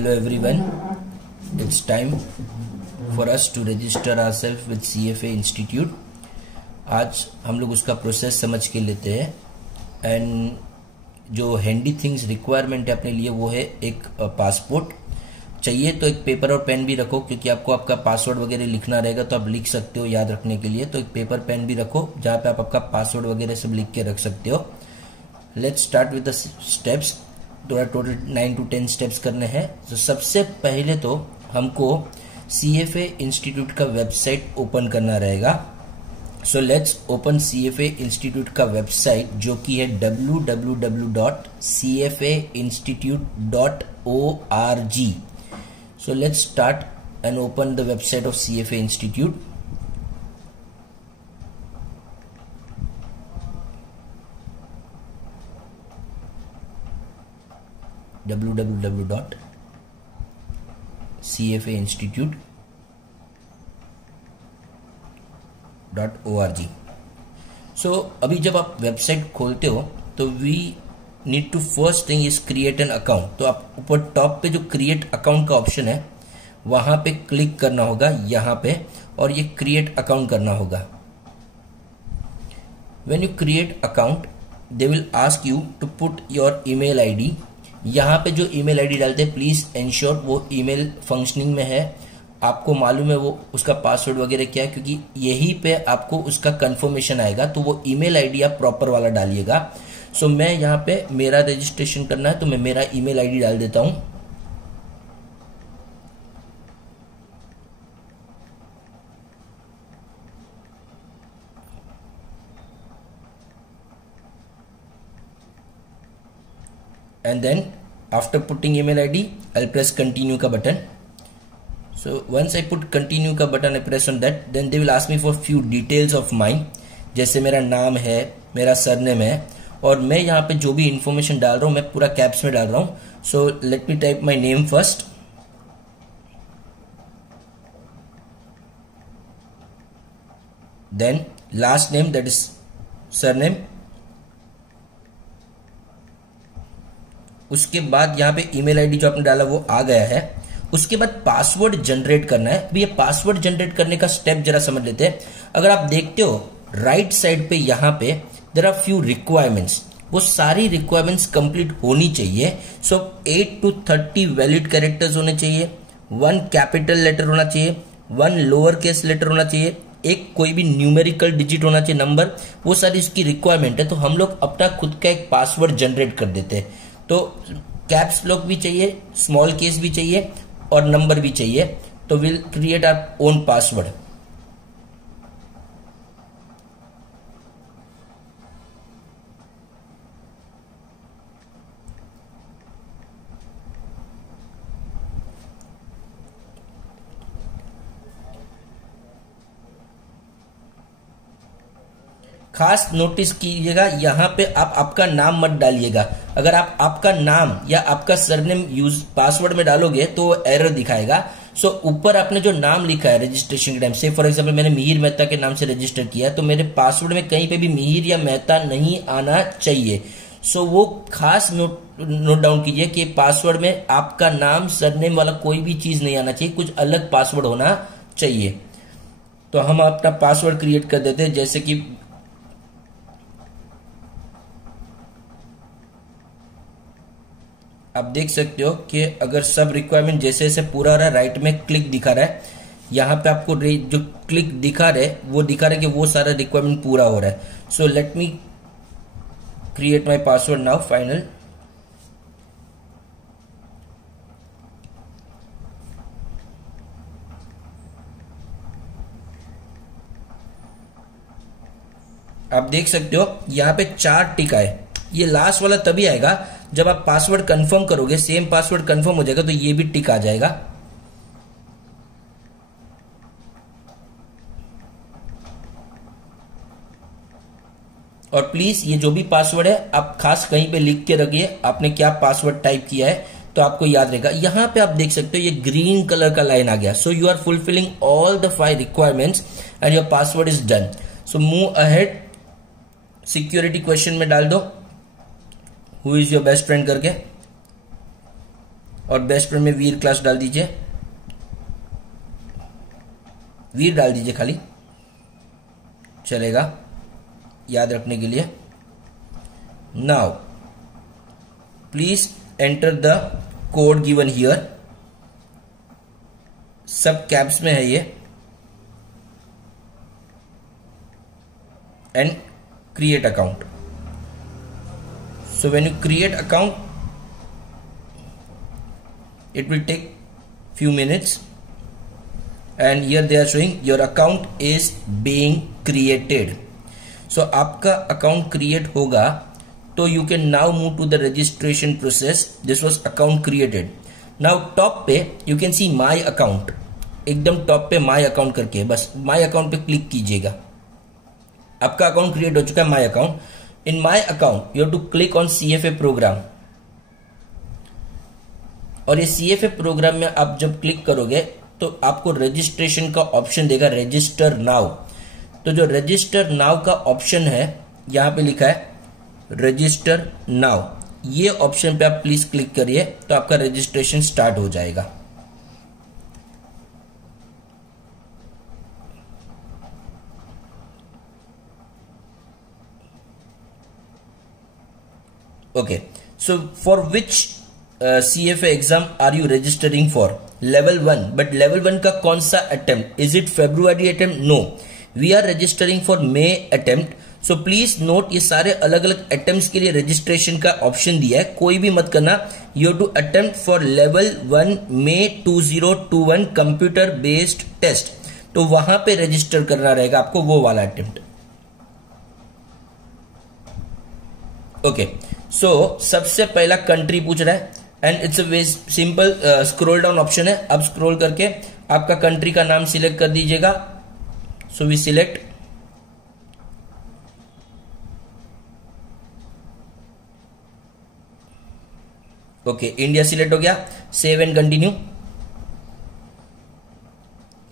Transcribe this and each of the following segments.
Hello everyone, it's time for us to register ourselves with CFA Institute. आज हम लोग उसका प्रोसेस समझ के लेते हैं एंड जो हैंडी थिंग्स रिक्वायरमेंट है अपने लिए वो है एक पासपोर्ट चाहिए। तो एक पेपर और पेन भी रखो क्योंकि आपको आपका पासवर्ड वगैरह लिखना रहेगा तो आप लिख सकते हो याद रखने के लिए। तो एक पेपर पेन भी रखो जहाँ पे आप आपका पासवर्ड वगैरह सब लिख के रख सकते हो। Let's start with the steps. Total 9 to 10 steps करने हैं। तो सबसे पहले तो हमको CFA इंस्टीट्यूट का वेबसाइट ओपन करना रहेगा। So let's open CFA institute का वेबसाइट जो कि है www.cfainstitute.org। So let's start and open the website of CFA institute. www.cfainstitute.org। So अभी जब आप वेबसाइट खोलते हो तो we need to first thing is create an account. तो आप ऊपर टॉप पे जो क्रिएट अकाउंट का ऑप्शन है वहां पे क्लिक करना होगा यहाँ पे और ये क्रिएट अकाउंट करना होगा। When you create account they will ask you to put your email ID. यहाँ पे जो ईमेल आईडी डालते हैं प्लीज एंश्योर वो ईमेल फंक्शनिंग में है, आपको मालूम है वो उसका पासवर्ड वगैरह क्या है, क्योंकि यही पे आपको उसका कंफर्मेशन आएगा। तो वो ईमेल आईडी आप प्रॉपर वाला डालिएगा। सो मैं यहाँ पे मेरा रजिस्ट्रेशन करना है तो मैं मेरा ईमेल आईडी डाल देता हूं। And then after putting email ID I'll press continue का button. So once I put continue का button I press on that, then they will ask me for few details of mine, जैसे मेरा नाम है, मेरा सरनेम है और मैं यहाँ पे जो भी इंफॉर्मेशन डाल रहा हूँ मैं पूरा कैप्स में डाल रहा हूँ। So let me type my name first, then last name that is surname. उसके बाद यहाँ पे ईमेल आईडी जो आपने डाला वो आ गया है। उसके बाद पासवर्ड जनरेट करना है। अभी ये पासवर्ड जनरेट करने का स्टेप जरा समझ लेते हैं। अगर आप देखते हो राइट साइड पे यहाँ पे देयर आर फ्यू रिक्वायरमेंट्स, वो सारी रिक्वायरमेंट्स कंप्लीट होनी चाहिए। सो 8 to 30 वैलिड कैरेक्टर्स होने चाहिए, 1 कैपिटल लेटर होना चाहिए, 1 लोअर केस लेटर होना चाहिए, एक कोई भी न्यूमेरिकल डिजिट होना चाहिए नंबर, वो सारी इसकी रिक्वायरमेंट है। तो हम लोग अपना खुद का एक पासवर्ड जनरेट कर देते हैं। तो कैप्स लॉक भी चाहिए, स्मॉल केस भी चाहिए और नंबर भी चाहिए। तो will create our own password. खास नोटिस कीजिएगा यहाँ पे आप आपका नाम मत डालिएगा। अगर आप आपका नाम या आपका सरनेम यूज पासवर्ड में डालोगे तो एरर दिखाएगा। सो ऊपर आपने जो नाम लिखा है रजिस्ट्रेशन के टाइम से, फॉर एग्जांपल मैंने मिहिर मेहता के नाम से रजिस्टर किया तो मेरे पासवर्ड में कहीं पे भी मिहिर या मेहता नहीं आना चाहिए। सो वो खास नोट डाउन कीजिए कि पासवर्ड में आपका नाम सरनेम वाला कोई भी चीज नहीं आना चाहिए, कुछ अलग पासवर्ड होना चाहिए। तो हम अपना पासवर्ड क्रिएट कर देते हैं, जैसे कि आप देख सकते हो कि अगर सब रिक्वायरमेंट जैसे जैसे पूरा हो रहा है, राइट में क्लिक दिखा रहा है, यहाँ पे आपको जो क्लिक दिखा रहा है वो दिखा रहा है कि वो सारा रिक्वायरमेंट पूरा हो रहा है। सो let me create my password now final. आप देख सकते हो यहाँ पे 4 टिक आए। ये लास्ट वाला तभी आएगा जब आप पासवर्ड कंफर्म करोगे, सेम पासवर्ड कंफर्म हो जाएगा तो ये भी टिक आ जाएगा। और प्लीज ये जो भी पासवर्ड है आप खास कहीं पे लिख के रखिए आपने क्या पासवर्ड टाइप किया है तो आपको याद रहेगा। यहां पे आप देख सकते हो ये ग्रीन कलर का लाइन आ गया। So you are fulfilling all the 5 requirements and your password is done. So move ahead, security question में डाल दो who is your best friend करके और बेस्ट फ्रेंड में वीर क्लास डाल दीजिए, वीर डाल दीजिए खाली, चलेगा याद रखने के लिए। Now please enter the code given here, सब कैप्स में है ये, and create account. So when you create account, it will take few minutes and here they are showing your account is being created. So आपका account create होगा तो you can now move to the registration process. This was account created. Now top पे you can see my account, एकदम top पे my account करके बस my account पे click कीजिएगा। आपका अकाउंट क्रिएट हो चुका है my account. In my account you have to click on CFA program, और ये CFA प्रोग्राम में आप जब क्लिक करोगे तो आपको रजिस्ट्रेशन का ऑप्शन देगा, रजिस्टर नाउ। तो जो रजिस्टर नाउ का ऑप्शन है यहां पे लिखा है रजिस्टर नाउ, ये ऑप्शन पे आप प्लीज क्लिक करिए तो आपका रजिस्ट्रेशन स्टार्ट हो जाएगा। Okay, so for which CFA exam are you registering for? Level 1, but level 1 का कौन सा attempt? Is it February attempt? No, we are registering for May attempt. So please note, ये सारे अलग अलग अटेम्प्ट्स के लिए रजिस्ट्रेशन का ऑप्शन दिया है, कोई भी मत करना। You have to attempt for level 1 May 2021 computer based test, तो वहां पे रजिस्टर करना रहेगा आपको, वो वाला अटेम्प्ट। ओके, सो सबसे पहला कंट्री पूछ रहा है and it's a very simple scroll down option है। अब स्क्रॉल करके आपका कंट्री का नाम सिलेक्ट कर दीजिएगा। So we select, okay, India select हो गया। Save and continue.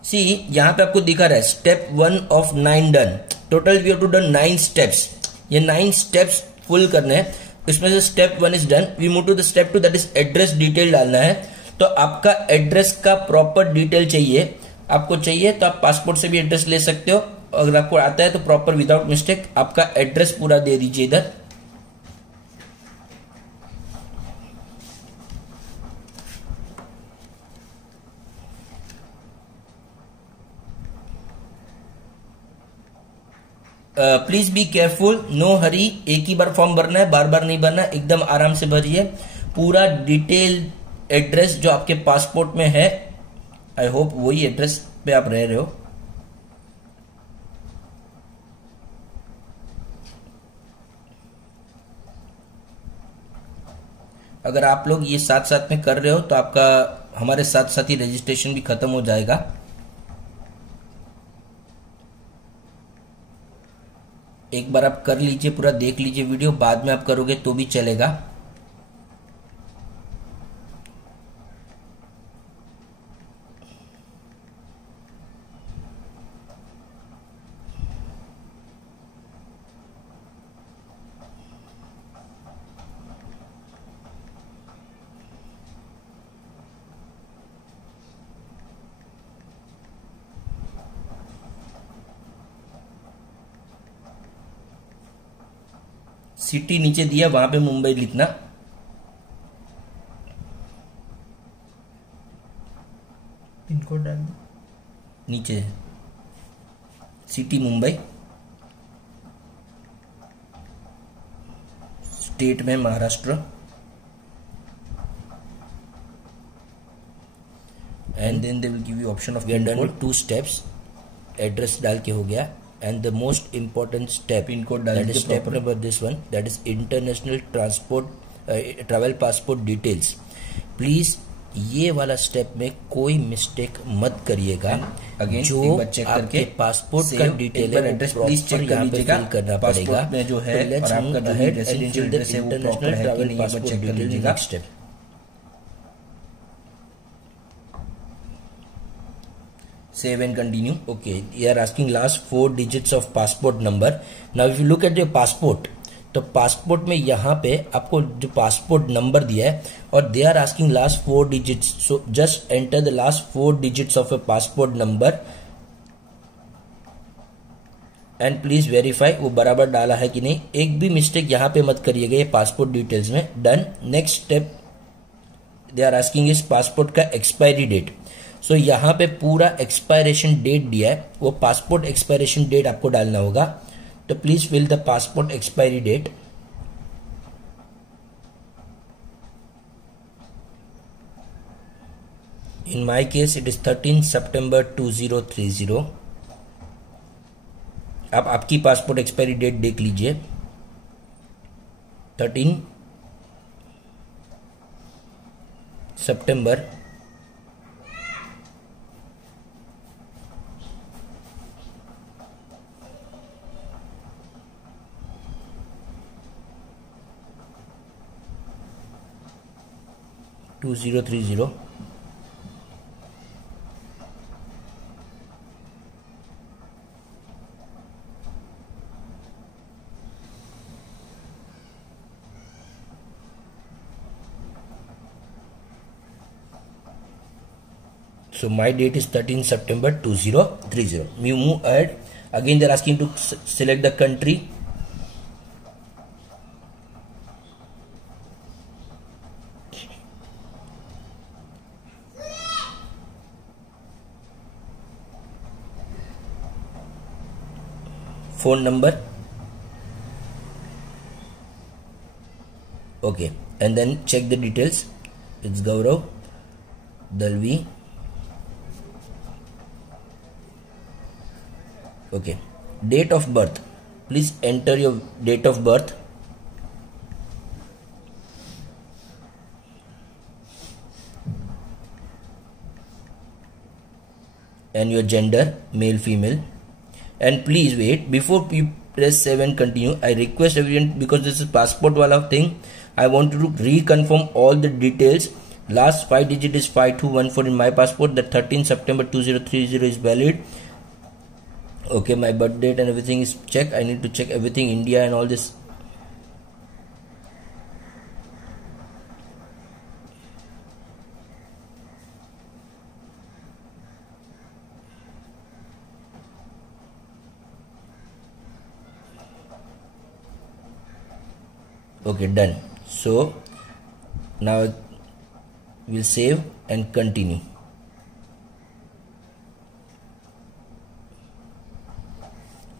सी यहां पे आपको दिखा रहा है step 1 of 9 done. Total we have to done 9 steps, ये 9 स्टेप्स फुल करने हैं। इसमें से step 1 is done, we move to the step 2, that is address detail डालना है। तो आपका एड्रेस का प्रॉपर डिटेल चाहिए, आपको चाहिए तो आप पासपोर्ट से भी एड्रेस ले सकते हो, अगर आपको आता है तो प्रॉपर विदाउट मिस्टेक आपका एड्रेस पूरा दे दीजिए इधर। Please be careful, no hurry, एक ही बार फॉर्म भरना है, बार बार नहीं भरना, एकदम आराम से भरिए पूरा डिटेल एड्रेस जो आपके पासपोर्ट में है। आई होप वही एड्रेस पे आप रह रहे हो। अगर आप लोग ये साथ साथ में कर रहे हो तो आपका हमारे साथ साथ ही रजिस्ट्रेशन भी खत्म हो जाएगा। एक बार आप कर लीजिए, पूरा देख लीजिए वीडियो, बाद में आप करोगे तो भी चलेगा। सिटी नीचे दिया, वहां पे मुंबई लिखना। पिन कोड डाल दो नीचे, सिटी मुंबई, स्टेट में Maharashtra, and then they will give you option of we are done with 2 steps. Address डाल के हो गया, and the most important step, pin code डाल that is step number this one, that is international transport travel passport details. Please ये वाला step में कोई mistake मत करिएगा। अगेन जो आपके पासपोर्ट का डिटेल है एड्रेस प्लीज चेक कर लीजिएगा, करना पड़ेगा में जो है और आपका जो भी रेसिडेंशियल एड्रेस है वो प्रॉपर है कि नहीं, वो चेक कर लीजिएगा। Step save and continue. Okay, you are asking last 4 digits of passport number. Now if you look at your passport, तो पासपोर्ट में यहाँ पे आपको जो पासपोर्ट नंबर दिया है और they are asking last 4 digits, so just enter the last 4 digits of a passport number and please verify वो बराबर डाला है कि नहीं। एक भी मिस्टेक यहाँ पे मत करिएगा ये पासपोर्ट डिटेल्स में। Done. Next step they are asking इस पासपोर्ट का एक्सपायरी डेट। सो यहाँ पे पूरा एक्सपायरेशन डेट दिया है, वो पासपोर्ट एक्सपायरेशन डेट आपको डालना होगा। तो please fill the passport expiry date. In my case it is 13 September 2030। आप आपकी पासपोर्ट एक्सपायरी डेट देख लीजिए, 13 September 2030। So my date is 13 September 2030. We move ahead. Again they are asking to select the country. Phone number. Okay, and then check the details. It's Gaurav Dalvi. Okay, date of birth. Please enter your date of birth. And your gender, male, female. And please wait before you press save and continue. I request everyone, because this is passport wala thing, I want to reconfirm all the details. Last 5 digit is 5214 in my passport. The 13 September 2030 is valid. Okay, my birth date and everything is checked. I need to check everything, India and all this. Okay, done. So now we'll save and continue.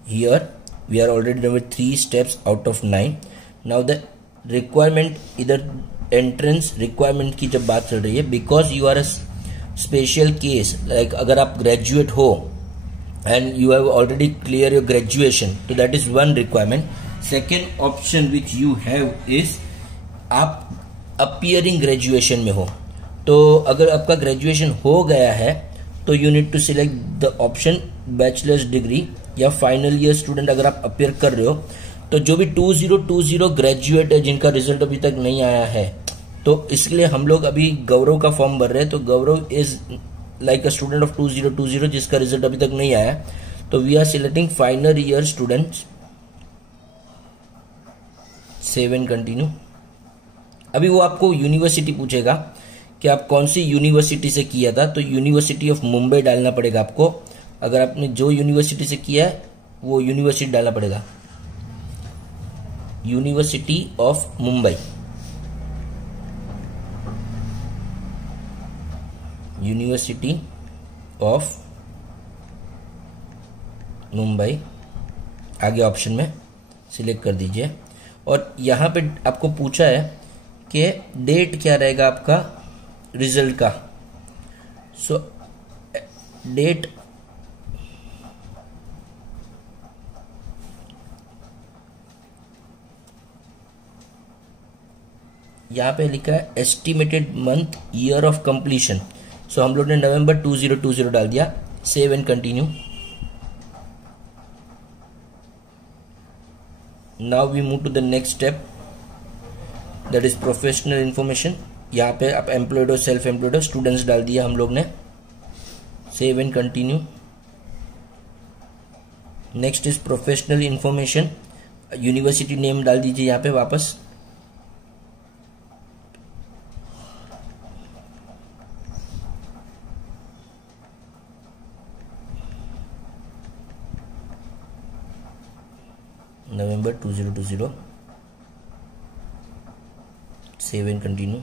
Here we are already done with 3 steps out of 9. Now the requirement, इधर entrance requirement की जब बात चल रही है, because you are a special case, like अगर आप graduate हो and you have already clear your graduation, so that is one requirement. Second option which you have is आप appearing graduation में हो, तो अगर आपका graduation हो गया है तो you need to select the option bachelor's degree या फाइनल ईयर स्टूडेंट अगर आप अपियर कर रहे हो। तो जो भी 2020 ग्रेजुएट है जिनका रिजल्ट अभी तक नहीं आया है, तो इसलिए हम लोग अभी गौरव का फॉर्म भर रहे हैं। तो Gaurav is like a student of 2020 जिसका रिजल्ट अभी तक नहीं आया, तो we are selecting final year students. Save and continue. अभी वो आपको यूनिवर्सिटी पूछेगा कि आप कौन सी यूनिवर्सिटी से किया था, तो यूनिवर्सिटी ऑफ मुंबई डालना पड़ेगा आपको। अगर आपने जो यूनिवर्सिटी से किया है वो यूनिवर्सिटी डालना पड़ेगा, university of Mumbai. University of Mumbai आगे ऑप्शन में सिलेक्ट कर दीजिए। और यहां पे आपको पूछा है कि डेट क्या रहेगा आपका रिजल्ट का। सो डेट यहाँ पे लिखा है estimated month year of completion. So हम लोग ने नवंबर 2020 डाल दिया। Save and continue. Now we move to the next step, that is professional information. यहाँ पे आप एम्प्लॉयड हो, सेल्फ एम्प्लॉयड हो, स्टूडेंट्स डाल दिया हम लोग ने। Save and continue. Next is professional information. University name डाल दीजिए यहाँ पे वापस। November 2020, save and continue.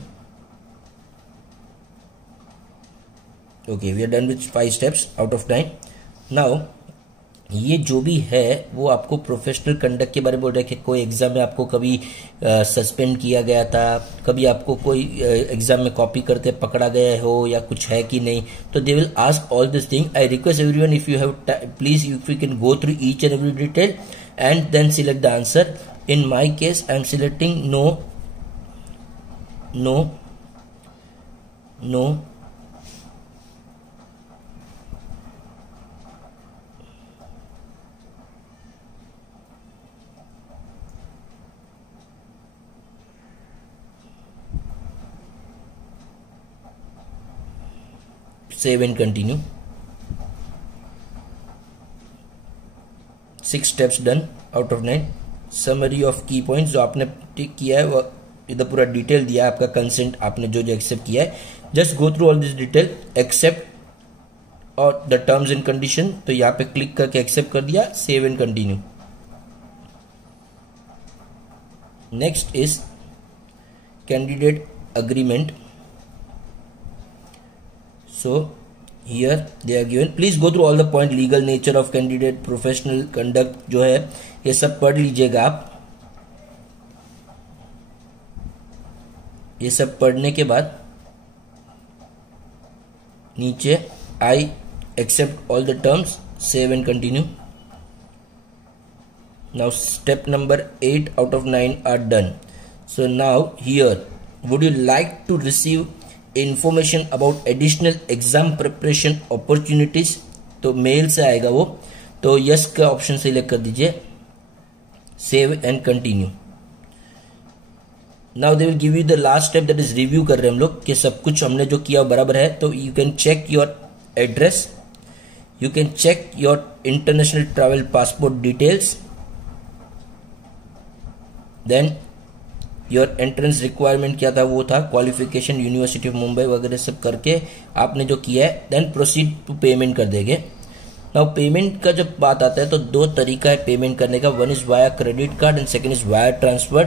Okay, we are done with 5 steps out of 9. Now ये जो भी है वो आपको प्रोफेशनल कंडक्ट के बारे में बोल रहा है कि कोई एग्जाम में आपको कभी सस्पेंड किया गया था, कभी आपको कोई एग्जाम में कॉपी करते पकड़ा गया हो या कुछ है कि नहीं, तो दे will ask all this thing. I request everyone if you have please if you can go through each and every detail and then select the answer. In my case I am selecting no, no, no, save and continue. 6 steps done out of 9. Summary of की points जो आपने टिक किया है वो इधर पूरा detail दिया है, आपका कंसेंट आपने जो जो एक्सेप्ट किया है। Just go through all this detail, accept और द टर्म्स एंड कंडीशन, तो यहाँ पे क्लिक करके एक्सेप्ट कर दिया, save and continue. Next is candidate agreement. So here they are given, please go through all the point, legal nature of candidate, professional conduct जो है ये सब पढ़ लीजिएगा आप। ये सब पढ़ने के बाद नीचे I accept all the terms, save and continue. Now step number 8 out of 9 are done. So now here, would you like to receive information about additional exam preparation opportunities, तो मेल से आएगा वो, तो यस का option select कर दीजिए, save and continue. Now they will give you the last step, that is review कर रहे हैं हम लोग कि सब कुछ हमने जो किया बराबर है। तो you can check your address, you can check your international travel passport details, then your entrance requirement क्या था वो था, क्वालिफिकेशन यूनिवर्सिटी ऑफ मुंबई वगैरह सब करके आपने जो किया है, देन प्रोसीड टू पेमेंट कर देंगे। नाउ पेमेंट का जब बात आता है तो 2 तरीका है पेमेंट करने का, one is via credit card and second is via transfer.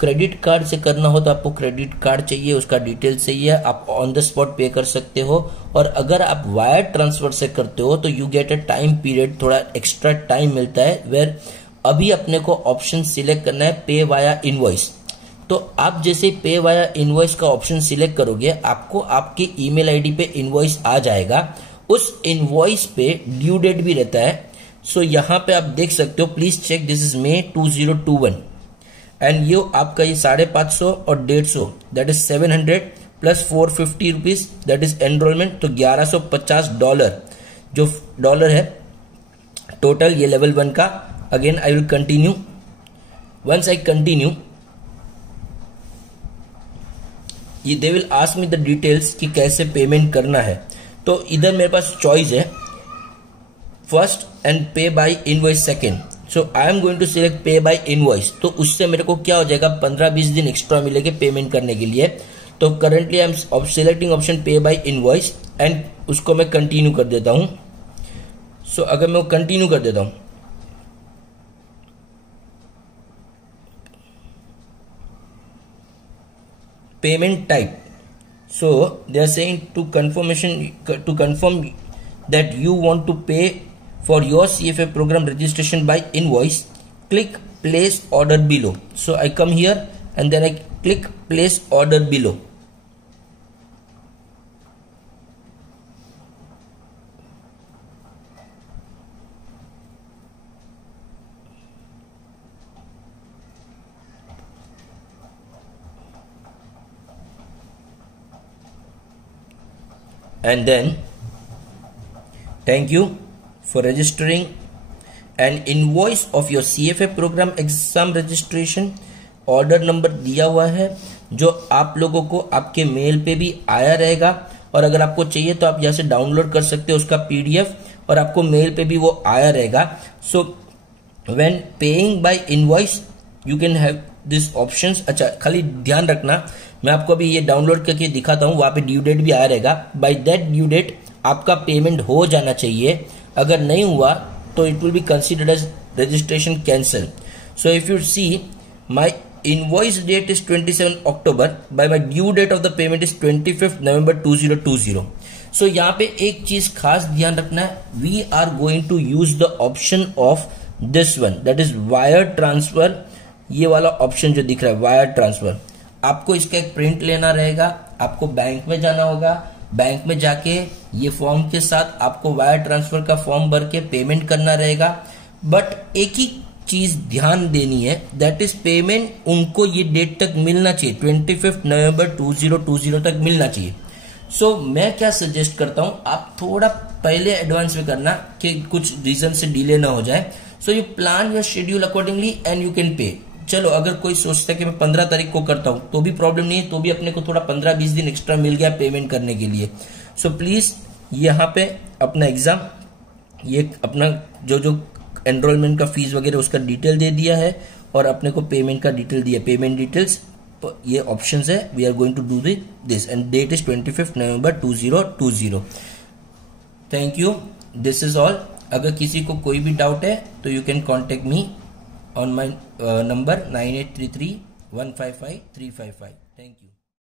Credit card से करना हो तो आपको क्रेडिट कार्ड चाहिए, उसका डिटेल चाहिए, आप ऑन द स्पॉट पे कर सकते हो। और अगर आप वायर ट्रांसफर से करते हो तो you get a time period, थोड़ा एक्स्ट्रा टाइम मिलता है, वेयर अभी अपने को ऑप्शन सिलेक्ट करना है पे वाया इनवॉइस। तो आप जैसे पे वाया इनवॉइस का ऑप्शन सिलेक्ट करोगे, आपको आपके ईमेल आईडी पे इनवॉइस आ जाएगा, उस इनवॉइस पे ड्यू डेट भी रहता है। सो यहां पे आप देख सकते हो, please check this is May 2021 and ये आपका ये 550 और 150 that is 700 plus 450 rupees that is enrolment, तो $1150 जो डॉलर है टोटल ये लेवल 1 का। Again I will continue, once I continue ये they will ask me the details कि कैसे पेमेंट करना है। तो इधर मेरे पास चॉइस है first and pay by invoice second. So I am going to select pay by invoice, तो उससे मेरे को क्या हो जाएगा 15-20 दिन एक्स्ट्रा मिलेंगे पेमेंट करने के लिए। तो currently I am selecting option पे बाय इनवॉइस एंड उसको मैं कंटिन्यू कर देता हूं। सो अगर मैं वो कंटिन्यू कर देता हूं, payment type, so they are saying to confirm that you want to pay for your CFA program registration by invoice, click place order below. So I come here and then I click place order below. And then thank you for registering an invoice of your CFA program exam registration। Order number दिया हुआ है जो आप लोगों को आपके mail पे भी आया रहेगा, और अगर आपको चाहिए तो आप यहाँ से डाउनलोड कर सकते हो उसका PDF, और आपको मेल पे भी वो आया रहेगा। So when paying by invoice you can have this options. अच्छा, खाली ध्यान रखना, मैं आपको अभी ये डाउनलोड करके दिखाता हूँ, वहां पे ड्यू डेट भी आया रहेगा। बाय दैट ड्यू डेट आपका पेमेंट हो जाना चाहिए, अगर नहीं हुआ तो it will be considered as registration cancel. So if you see, my invoice date is 27 October, by my due date of the payment is 25th November 2020. So यहाँ पे एक चीज खास ध्यान रखना है, we are going to use the option of this one, that is wire transfer। ये वाला ऑप्शन जो दिख रहा है वायर ट्रांसफर, आपको इसका एक प्रिंट लेना रहेगा, आपको बैंक में जाना होगा, बैंक में जाके ये फॉर्म के साथ आपको वायर ट्रांसफर का फॉर्म भर के पेमेंट करना रहेगा। बट एक ही चीज ध्यान देनी है, दैट इज पेमेंट उनको ये डेट तक मिलना चाहिए, 25 नवंबर 2020 तक मिलना चाहिए। सो मैं क्या सजेस्ट करता हूं, आप थोड़ा पहले एडवांस में करना कि कुछ रीजन से डिले ना हो जाए। So you plan your schedule accordingly and you can pay. चलो, अगर कोई सोचता है कि मैं 15 तारीख को करता हूं तो भी प्रॉब्लम नहीं है, तो भी अपने को थोड़ा 15-20 दिन एक्स्ट्रा मिल गया पेमेंट करने के लिए। सो प्लीज यहाँ पे अपना एग्जाम, ये अपना जो एनरोलमेंट का फीस वगैरह उसका डिटेल दे दिया है, और अपने को पेमेंट का डिटेल दिया, पेमेंट डिटेल्स ये ऑप्शंस है। We are going to do this end date is 25 November 2020। Thank you, this is all. अगर किसी को कोई भी डाउट है तो you can contact me on my number 9833 155 355। Thank you.